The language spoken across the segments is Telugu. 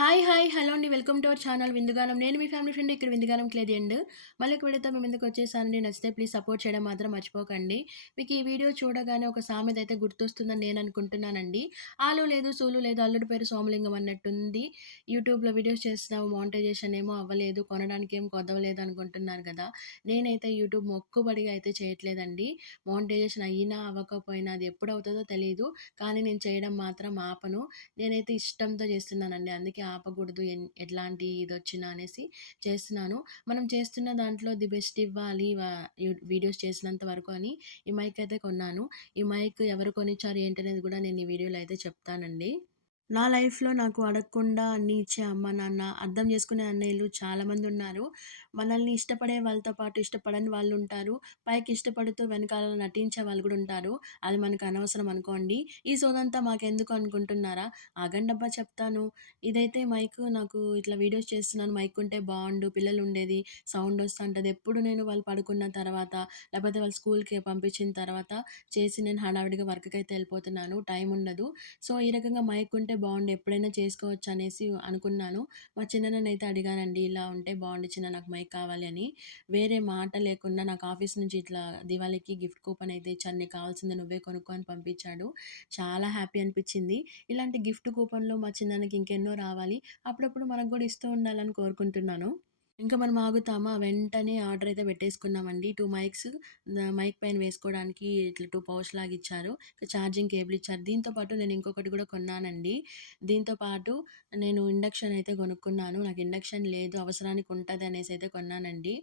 హాయ్ హాయ్ హలో అండి. Welcome to our channel Vindugaanam. నేను మీ ఫ్యామిలీ ఫ్రెండ్ ఇక్కడ విందుగానం క్లేది అండ్ మళ్ళీ ఒక వీడియోతో మేము ఎందుకు వచ్చేసానండి. నచ్చితే ప్లీజ్ సపోర్ట్ చేయడం మాత్రం మర్చిపోకండి. మీకు ఈ వీడియో చూడగానే ఒక సామెత అయితే గుర్తొస్తుందని నేను అనుకుంటున్నానండి. ఆలు లేదు సూలు లేదు అల్లుడి పేరు సోమలింగం అన్నట్టుంది. యూట్యూబ్లో వీడియోస్ చేస్తున్నాము మానిటైజేషన్ ఏమో అవ్వలేదు కొనడానికి ఏం కొదవలేదు అనుకుంటున్నారు కదా. నేనైతే యూట్యూబ్ మొక్కుబడిగా అయితే చేయట్లేదండి. మానిటైజేషన్ అయినా అవ్వకపోయినా అది ఎప్పుడు అవుతుందో తెలియదు కానీ నేను చేయడం మాత్రం ఆపను. నేనైతే ఇష్టంతో చేస్తున్నానండి. అందుకే ఆపకూడదు ఎన్ ఎట్లాంటి ఇది వచ్చినా అనేసి చేస్తున్నాను. మనం చేస్తున్న దాంట్లో ది బెస్ట్ ఇవ్వాలి వీడియోస్ చేసినంత వరకు అని ఈ మైక్ అయితే కొన్నాను. ఈ మైక్ ఎవరు కొనిచ్చారు ఏంటనేది కూడా నేను ఈ వీడియోలో అయితే చెప్తానండి. నా లైఫ్‌లో నాకు అడగకుండా అన్నీ ఇచ్చే అమ్మ, నాన్న, అర్థం చేసుకునే అన్నయ్యలు చాలామంది ఉన్నారు. మనల్ని ఇష్టపడే వాళ్ళతో పాటు ఇష్టపడని వాళ్ళు ఉంటారు. పైకి ఇష్టపడుతూ వెనకాల నటించే వాళ్ళు కూడా ఉంటారు. అది మనకు అనవసరం అనుకోండి. ఈ సోదంతా మాకెందుకు అనుకుంటున్నారా? ఆగండబ్బా చెప్తాను. ఇదైతే మైక్ నాకు ఇట్లా వీడియోస్ చేస్తున్నాను. మైక్ ఉంటే బాగుండు పిల్లలు ఉండేది. సౌండ్ వస్తుంటది. ఎప్పుడు నేను వాళ్ళు పడుకున్న తర్వాత, లేకపోతే వాళ్ళు స్కూల్‌కి పంపించిన తర్వాత చేసి నేను హడావిడిగా వర్క్‌కైతే వెళ్ళిపోతున్నాను. టైం ఉండదు. సో, ఈ రకంగా మైక్ ఉంటే బాగుండు ఎప్పుడైనా చేసుకోవచ్చు అనేసి అనుకున్నాను. మా చిన్ననైతే అడిగానండి ఇలా ఉంటే బాగుండు చిన్న నాకు మైక్ కావాలి అని. వేరే మాట లేకుండా నాకు ఆఫీస్ నుంచి ఇట్లా దివాళీకి గిఫ్ట్ కూపన్ అయితే ఇచ్చాను నీకు కావాల్సింది నువ్వే కొనుక్కో అని పంపించాడు. చాలా హ్యాపీ అనిపించింది. ఇలాంటి గిఫ్ట్ కూపన్లో మా చిన్నకి ఇంకెన్నో రావాలి. అప్పుడప్పుడు మనకు కూడా ఇస్తూ ఉండాలని కోరుకుంటున్నాను. ఇంకా మనం ఆగుతామా? వెంటనే ఆర్డర్ అయితే పెట్టేసుకున్నామండి. టూ మైక్స్ మైక్ పైన వేసుకోవడానికి ఇట్లా టూ పౌచ్ లాగా ఇచ్చారు. ఛార్జింగ్ కేబుల్ ఇచ్చారు. దీంతో పాటు నేను ఇంకొకటి కూడా కొన్నానండి. దీంతో పాటు నేను ఇండక్షన్ అయితే కొనుక్కున్నాను. నాకు ఇండక్షన్ లేదు అవసరానికి ఉంటుంది అనేసి అయితే కొన్నానండి.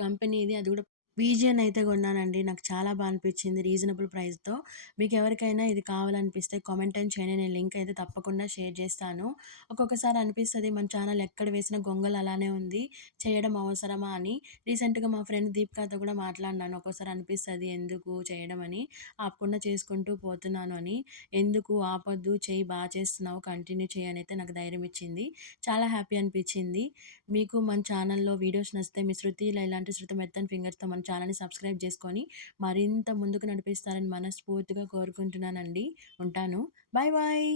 కంపెనీది అది కూడా పీజియన్ అయితే కొన్నానండి. నాకు చాలా బాగా అనిపించింది రీజనబుల్ ప్రైస్తో. మీకు ఎవరికైనా ఇది కావాలనిపిస్తే కామెంట్ అండ్ చేయండి నేను లింక్ అయితే తప్పకుండా షేర్ చేస్తాను. ఒక్కొక్కసారి అనిపిస్తుంది మన ఛానల్ ఎక్కడ వేసిన గొంగలు అలానే ఉంది. చేయడం అవసరమా అని. రీసెంట్గా మా ఫ్రెండ్ దీపికాతో కూడా మాట్లాడినాను. ఒక్కోసారి అనిపిస్తుంది ఎందుకు చేయడం అని. ఆపకుండా చేసుకుంటూ పోతున్నాను అని. ఎందుకు ఆపొద్దు చేయి బాగా చేస్తున్నావు కంటిన్యూ చేయని అయితే నాకు ధైర్యం ఇచ్చింది. చాలా హ్యాపీ అనిపించింది. మీకు మన ఛానల్లో వీడియోస్ నచ్చితే మీ శృతి ఇలా ఇలాంటి శృతి మెత్తని ఫింగర్స్తో మన ఛానల్ని సబ్స్క్రైబ్ చేసుకొని మరింత ముందుకు నడిపిస్తారని మనస్ఫూర్తిగా కోరుకుంటున్నానండి. ఉంటాను. Bye bye